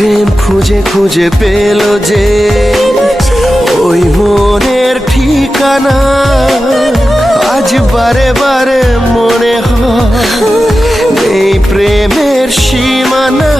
প্রেম খুঁজে খুঁজে পেল যে ওই মনের ঠিকানা আজ বারে বারে মনে হয় এই প্রেমের সীমানা।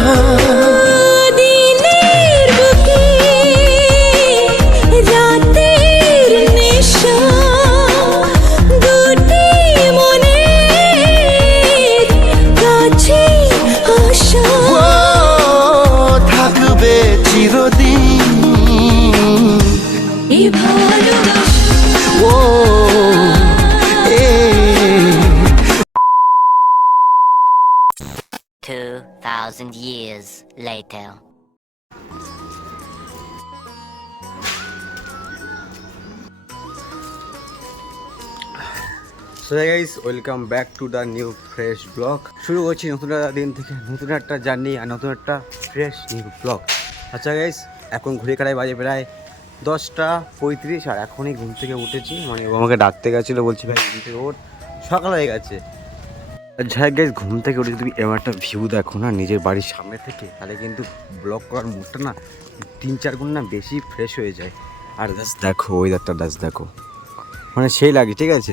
2,000 years later. So guys welcome back to the new fresh blog শুরু করছি নতুন একটা দিন থেকে নতুন একটা জার্নি আর নতুন একটা ফ্রেশ নিউ ব্লগ আচ্ছা গাইস এখন ঘুরে কাটায় বাজে প্রায় দশটা পঁয়ত্রিশ আর এখনই ঘুম থেকে উঠেছি। মানে আমাকে ডাকতে গেছিল বলছি ভাই ঘুম থেকে ওঠ। সকাল হয়ে গেছে। যাই গাইস ঘুম থেকে উঠে তুমি এমন একটা ভিউ দেখো না, নিজের বাড়ির সামনে থেকে। তাহলে কিন্তু ব্লগ করার মুডটা না তিন চার গুণ না বেশি ফ্রেশ হয়ে যায়। আর জাস্ট দেখো ওয়েদারটা জাস্ট দেখো। মানে সেই লাগে, ঠিক আছে?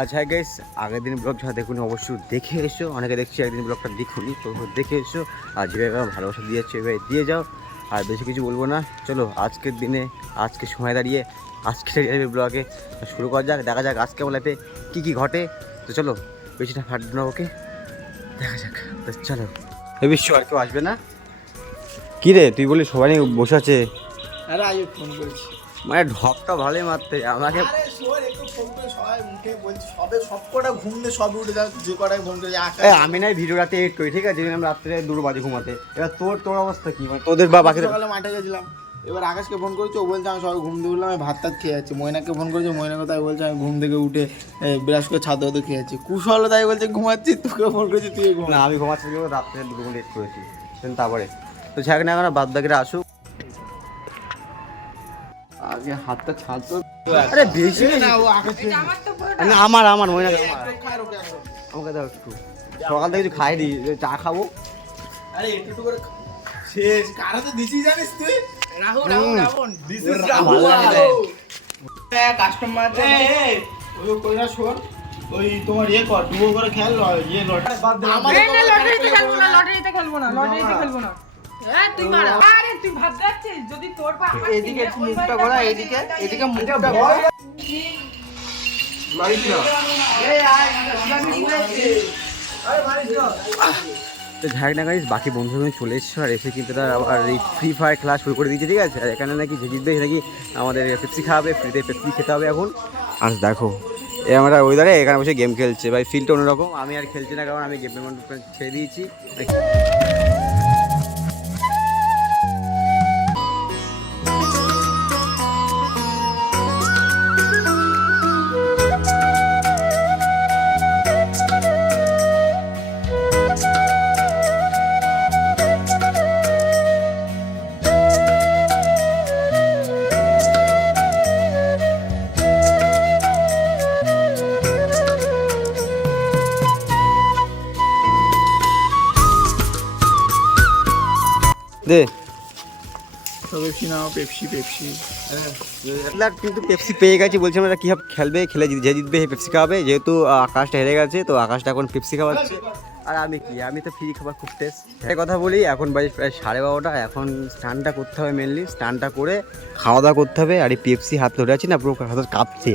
আচ্ছা গাইস আগের দিন ব্লগ যারা দেখুন, অবশ্যই দেখে এসো। অনেকে দেখছি একদিন ব্লগটা দেখুনি তো দেখে এসো। আর যেভাবে ভালোবাসা দিয়েছ এভাবে দিয়ে যাও। আর বেশি কিছু বলব না। চলো, আজকের দিনে, আজকে সময় দাঁড়িয়ে আজকে ব্লগে শুরু করা যাক, দেখা যাক আজকে লাইফে কী কী ঘটে। তো চলো বেশিটা ফাটবো না ওকে দেখা যাক তো চলো। এ বিশ্ব আর কেউ আসবে না? কী রে তুই বলি সবাই বসে আছে? আরে আগে ফোন করেছি। মানে ঢপটা ভালোই মারতে আমাকে আরে শোন একটু ফোন করে সবাই মুখে বলছি সবে ঘুম দিয়ে সব উঠে যাও যে কটাই করে আমি নাই ভিডিও রাতে ঠিক আছে? রাত্রে দুটো বাজে ঘুমাতে। এবার তোর তোর অবস্থা কি? মানে তোদের বা বাকি মাঠে গেছিলাম। এবার আকাশকে ফোন করেছি ও বলছে আমি সবাই ঘুম দিয়ে উঠলাম আমি ভাত টাত খেয়ে যাচ্ছি। ময়নাকে ফোন করেছি ময়নাকে তাই বলছে আমি ঘুম থেকে উঠে এ, করে ছাদ হতে খেয়ে যাচ্ছি। কুশল তাই বলছে ঘুমাচ্ছি তোকে ফোন করেছি তুই ঘুম না আমি ঘুমাচ্ছি রাত্রে দুটো ঘণ্টা লেট করেছি তারপরে। তো সেখানে এখন বাদ বাকিরা আসুক। আগে হাতটা ছাড়তো আরে বেশি না না আমার আমার মনে এখন। আমাকে দাও একটু। সকাল থেকে কিছু খাইনি চা খাব। আরে একটু করে শেষ কার হাতে দিছি জানিস তুই? Rahul Rahul Rahul this is Rahul customer ওই কইরা শোন ওই তোমার ইয়ে কর ডুবো করে খেল ইয়ে লট আমাদের না লটারিতে খেলব না লটারিতে খেলব না লটারিতে খেলব না হ্যাঁ তুই মারা আরে তুই ভাত যাচ্ছিস যদি তোর বাবা এদিকে মুখটা করা এদিকে এদিকে মুখটা করা তো যাই না গাইস বাকি বন্ধু বন্ধুরা চলে এসছো আর এসে কিন্তু তারা আবার এই ফ্রি ফায়ার খেলা শুরু করে দিয়েছে, ঠিক আছে? আর এখানে নাকি যে জিতবে নাকি আমাদের পেপসি খাওয়াবে ফ্রিতে পেপসি খেতে হবে এখন। আর দেখো এ আমরা ওয়েদারে এখানে বসে গেম খেলছে। ভাই ফিল্ডটা অন্যরকম। আমি আর খেলছি না, কারণ আমি গেম ছেড়ে দিয়েছি। পেপসি নাও পেপসি পেপসি। আর কিন্তু পেপসি পেয়ে গেছি বলছি আমরা কী হবে খেলবে খেলে যে জিতবে পেপসি খাওয়াবে যেহেতু আকাশটা হেরে গেছে তো আকাশটা এখন পেপসি খাওয়াচ্ছে। আর আমি কি? আমি তো ফ্রি খাবার খুব টেস্ট একটা কথা বলি এখন বাজে প্রায় সাড়ে বারোটা এখন স্নানটা করতে হবে মেনলি স্নানটা করে খাওয়া দাওয়া করতে হবে আর এই পেপসি হাত ধরে আছি না পুরো হাত কাঁপছে।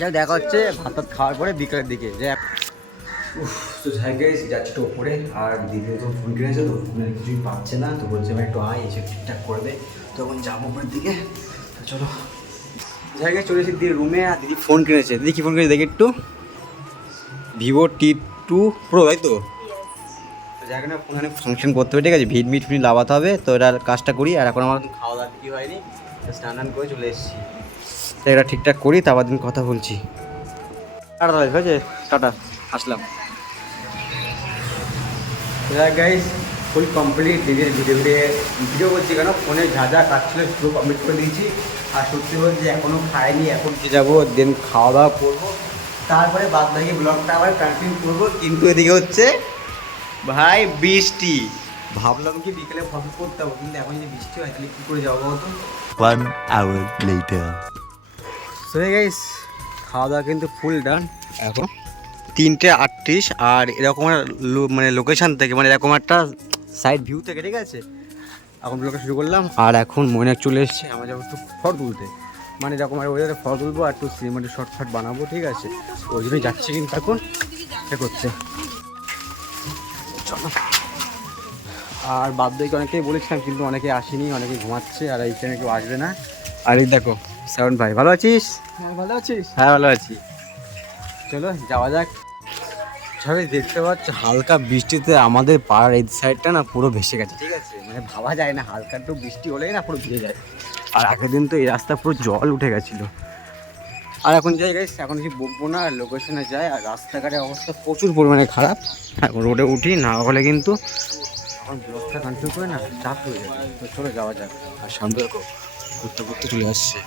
যা দেখা হচ্ছে ভাত টাত খাওয়ার পরে বিকেলের দিকে যে তো যাই গাইস যাচ্ছি তো উপরে আর দিদি তো ফোন কিনেছে তো ফোনে কিছুই পাচ্ছে না তো বলছে আমি একটু আয় এসে ঠিকঠাক করে দে তো এখন যাব উপরের দিকে। চলো। যাই চলে এসেছি দিদির রুমে আর দিদি ফোন কিনেছে। দিদি কি ফোন কিনেছে দেখি একটু। ভিভো টি টু প্রো তাই তো? যাই না ফাংশন করতে হবে, ঠিক আছে? ভিড মিট ফিট লাগাতে হবে, তো এটার কাজটা করি, আর এখন আমার খাওয়া দাওয়া কিছু হয়নি স্নান টান করে চলে এসেছি। তো এটা ঠিকঠাক করি, তারপর দিন কথা বলছি। টাটা ঠিক আছে? টাটা, আসলাম। গাইস ফুল কমপ্লিট দিদির ভিডিও ভিডিও ভিডিও বলছি কেন? ফোনে যা যা কাজ ছিল পুরো কমপ্লিট করে দিয়েছি। আর সত্যি বলছি এখনও খাইনি এখন কি যাব? দেন খাওয়া দাওয়া করব। তারপরে বাদ বাকি ব্লগটা আবার কন্টিনিউ করব। কিন্তু এদিকে হচ্ছে ভাই বৃষ্টি। ভাবলাম কি বিকেলে ফটো করতে হবে কিন্তু এখন যদি বৃষ্টি হয় তাহলে কী করে যাব বলতো? One hour later. So guys খাওয়া দাওয়া কিন্তু ফুল ডান এখন তিনটে আটত্রিশ আর এরকম মানে লোকেশান থেকে মানে এরকম একটা সাইড ভিউ থেকে ঠিক আছে? এখন ব্লগটা শুরু করলাম। আর এখন মনে চলে এসছে আমার যাব একটু ফটো তুলতে। মানে এরকম আর ওয়েদারে ফটো তুলবো আর একটু সিনেমাটি শর্ট ফাট বানাবো ঠিক আছে? ওই জন্যই যাচ্ছে কিন্তু এখন। এ করতে চলো। আর বাদ দিয়ে অনেকেই বলেছিলাম কিন্তু অনেকে আসেনি অনেকে ঘুমাচ্ছে আর এইখানে কেউ আসবে না। আর এই দেখো শ্রাবণ ভাই ভালো আছিস? ভালো আছিস? হ্যাঁ ভালো আছি। চলো যাওয়া যাক। সবাই দেখতে পাচ্ছ? হালকা বৃষ্টিতে আমাদের পাড়ার এই সাইডটা না পুরো ভেসে গেছে। ঠিক আছে? মানে ভাবা যায় না, হালকা একটু বৃষ্টি হলেই না পুরো ভিজে যায়। আর আগের দিন তো এই রাস্তা পুরো জল উঠে গেছিল। আর এখন যাই গাইস এখন কি বকবো না? আর লোকেশনে যাই, আর রাস্তাঘাটের অবস্থা প্রচুর পরিমাণে খারাপ। এখন রোডে উঠি, না হলে কিন্তু এখন ব্লকটা কন্টিনিউ করে না, চাপ হয়ে যাবে। চলে যাওয়া যাক, আর সামনে ঘুরতে ঘুরতে চলে আসছে।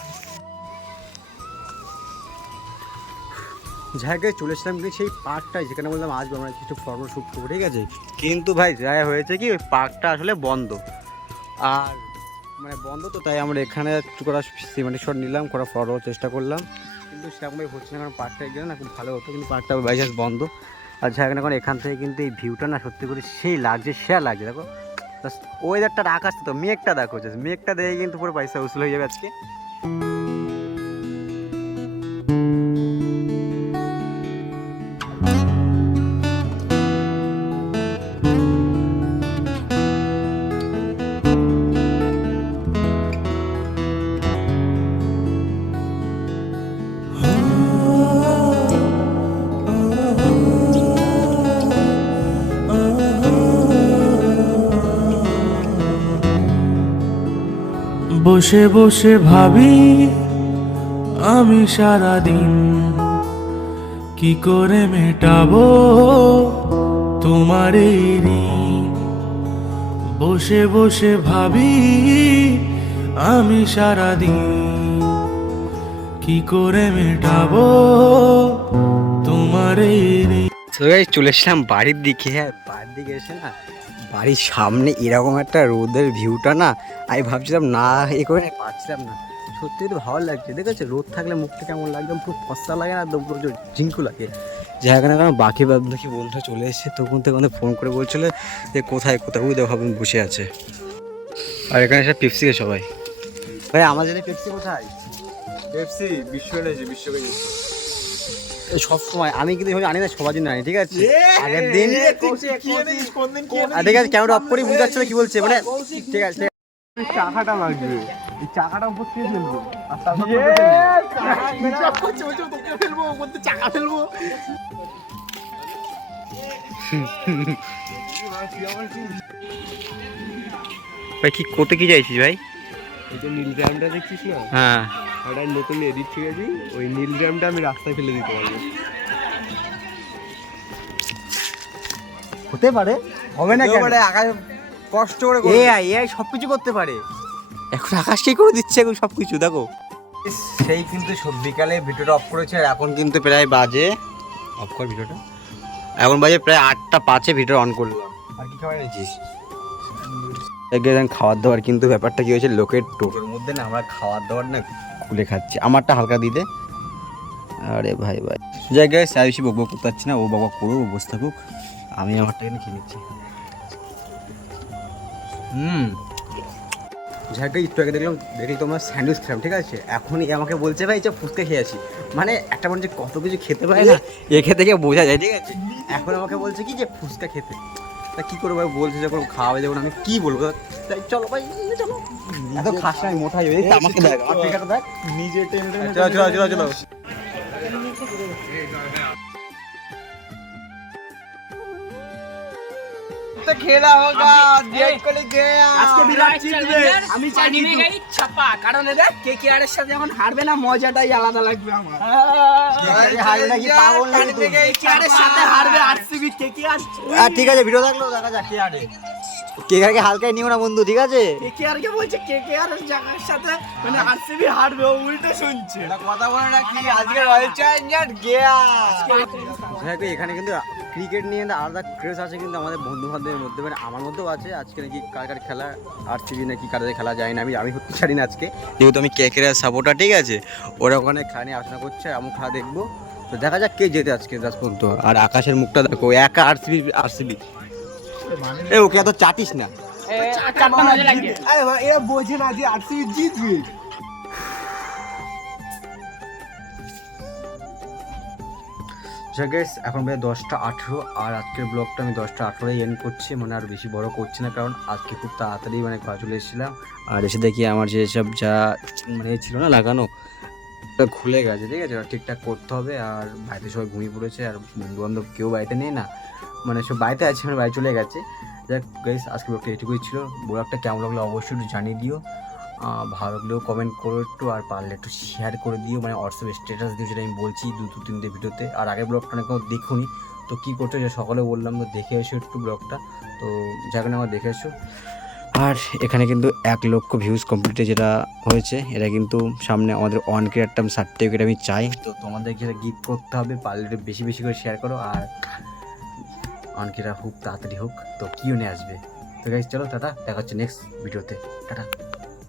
জায়গায় চলেছিলাম কি সেই পার্কটাই যেখানে বললাম আসব আমরা কিছু ফর্ম শ্যুট করব। ঠিক আছে? কিন্তু ভাই, যা হয়েছে কি, ওই পার্কটা আসলে বন্ধ। আর মানে বন্ধ তো, তাই আমরা এখানে করা সিমেন্টের শট নিলাম করা ফটো চেষ্টা করলাম। কিন্তু সেরকমভাবে হচ্ছে না, কারণ পার্কটা গেলে না খুব ভালো হতো, কিন্তু পার্কটা বাইচান্স বন্ধ। আর জায়গাটা এখন এখান থেকে কিন্তু এই ভিউটা না সত্যি করে সেই লাগছে সে লাগছে। দেখো ওয়েদারটা আকাশটা তো, মেঘটা দেখো মেঘটা দেখে কিন্তু পুরো পয়সা উসুল হয়ে যাবে আজকে। বসে বসে ভাবি, আমি সারাদিন কি করে মেটাবো তোমার এই বসে বসে ভাবি, আমি সারাদিন কি করে মেটাবো তোমার এই চলে এসলাম বাড়ির দিকে। হ্যাঁ বাড়ির দিকে এসে না বাড়ির সামনে এরকম একটা রোদের ভিউটা না, আমি ভাবছিলাম, না, এ করে না পাচ্ছিলাম না। সত্যি তো ভালো লাগছে। দেখেছ, রোদ থাকলে মুখটা কেমন লাগবে পুরো ফসা লাগে না? একদম পুরো ঝিঙ্কু লাগে। জায়গা কারণ বাকি বাকি বন্ধুরা চলে এসেছে। তখন থেকে আমাদের ফোন করে বলছিল যে, কোথায় কোথায়? ওই দেখো বসে আছে। আর এখানে এসে পেপসি সবাই। ভাই, আমার জন্য পেপসি কোথায়? পেপসি বিশ্ব বিশ্বকে সব সময় আমি কিন্তু আনি না সবার জন্য আনি ঠিক আছে? আগের দিন আর ঠিক আছে ক্যামেরা অফ করি বুঝতে পারছ কি বলছে মানে ঠিক আছে। চাকাটা লাগবে এই চাকাটা উপর থেকে ফেলব চাকা ফেলব ভাই কি করতে কি চাইছিস ভাই? এই যে নীল ড্রামটা দেখছিস না? হ্যাঁ। ওটা নতুন এডিট শিখেছি ওই নীল ড্রামটা আমি রাস্তায় ফেলে দিতে পারব। হতে পারে। হবে না কেন? আকাশ কষ্ট করে এ এআই এআই সব কিছু করতে পারে। এখন আকাশকেই করে দিচ্ছে এখন সব কিছু দেখো। সেই কিন্তু সব বিকালে ভিডিওটা অফ করেছে আর এখন কিন্তু প্রায় বাজে। অফ কর ভিডিওটা। এখন বাজে প্রায় আটটা পাঁচে ভিডিও অন করলাম। আর কি খাবার এনেছিস? একদিন খাওয়ার দাওয়ার কিন্তু ব্যাপারটা কি হয়েছে লোকের টোটোর মধ্যে না আমরা খাওয়ার দাওয়ার না খুলে খাচ্ছি। আমারটা হালকা দিতে আরে ভাই ভাই। জায়গায় সাই বেশি বকবক করতে পারছি না। ও বাবা করুক ও বসে থাকুক। আমি আমারটা এখানে খেয়ে নিচ্ছি। হুম। ঝাঁকে একটু আগে দেখলাম দেখি তোমার স্যান্ডউইচ খেলাম ঠিক আছে? এখন এ আমাকে বলছে ভাই যে ফুচকা খেয়েছি মানে একটা মানুষ কত কিছু খেতে পারে না এ খেতে গিয়ে বোঝা যায় ঠিক আছে? এখন আমাকে বলছে কি যে ফুচকা খেতে। তা কি করব ভাই বলছে যখন খাওয়াবে যখন আমি কি বলব? তাই চলো ভাই চলো। এত খাস আমি মোটাই হয়ে আমাকে দেখ দেখ নিজে চলো চলো চলো চলো तो खेला होगा विराट कोहली गया আজকে বিরাট জিতবে আমি জানি গেই ছাপা কারণ এটা কে কে আর এর সাথে যখন হারবে না মজাটাই আলাদা লাগবে আমার হারে নাকি পাগল নাকি তুই? কে কে আর এর সাথে হারবে আরসিবি কে কে আর আর ঠিক আছে ভিডিও থাকলো দেখা যাক কে আরে কে আগে হালকাই নিও না বন্ধু ঠিক আছে কে কে আর কে বলছে কে কে আর এর জায়গার সাথে মানে আরসিবি হারবে ও উল্টো শুনছে কথা বলে না কি আজকে রয়্যাল চ্যালেঞ্জার গয়া দেখো এখানে কিন্তু ক্রিকেট নিয়ে আলাদা ক্রেজ আছে কিন্তু আমাদের বন্ধু বান্ধবের মধ্যে। মানে আমার মধ্যেও আছে আজকে নাকি কার কার খেলা আর সিবি নাকি কারাতে খেলা যায় না আমি আমি সত্যি জানি না আজকে। যেহেতু আমি কে কেরার সাপোর্টার ঠিক আছে? ওরা ওখানে খেলা নিয়ে আলোচনা করছে আমি খেলা দেখব। তো দেখা যাক কে যেতে আজকে লাস্ট পর্যন্ত। আর আকাশের মুখটা দেখো একা আর সিবি আর সিবি এ ওকে এত চাটিস না। আরে এরা বোঝে না যে আরসিবি জিতবে। গ্যাস এখন প্রায় দশটা আঠেরো, আর আজকের ব্লগটা আমি দশটা আঠেরোই এন্ড করছি মানে আর বেশি বড় করছি না, কারণ আজকে খুব তাড়াতাড়ি মানে ঘর চলে এসেছিলাম। আর এসে দেখি আমার যেসব যা মানে ছিল না লাগানো খুলে গেছে, ঠিক আছে? ঠিকঠাক করতে হবে, আর বাড়িতে সবাই ঘুমিয়ে পড়েছে, আর বন্ধু বান্ধব কেউ বাড়িতে নেই না। মানে সব বাড়িতে আছে মানে বাড়ি চলে গেছে। যাক গাইস আজকে ব্লগটা এটুকুই ছিল। ব্লগটা কেমন লাগল অবশ্যই জানিয়ে দিও। ভালো লাগলেও কমেন্ট করো একটু আর পারলে একটু শেয়ার করে দিও। মানে হোয়াটসঅ্যাপে স্ট্যাটাস দিও যেটা আমি বলছি দু দু তিনটে ভিডিওতে। আর আগের ব্লগটা না কেউ দেখুনি। তো কী করছ? যে সকালে বললাম তো দেখে এসো একটু ব্লগটা। তো যাকে আমার দেখে এসো। আর এখানে কিন্তু এক লক্ষ ভিউজ কমপ্লিটে যেটা হয়েছে, এটা কিন্তু সামনে আমাদের অন ক্রিয়ার টার্ম সার্টিফিকেট আমি চাই। তো তোমাদের যেটা গিফট করতে হবে? পারলে বেশি বেশি করে শেয়ার করো। আর অন ক্রিয়া হোক তাড়াতাড়ি হোক। তো কিও নিয়ে আসবে। তো গাইজ চলো টাটা। দেখা হচ্ছে নেক্সট ভিডিওতে টাটা।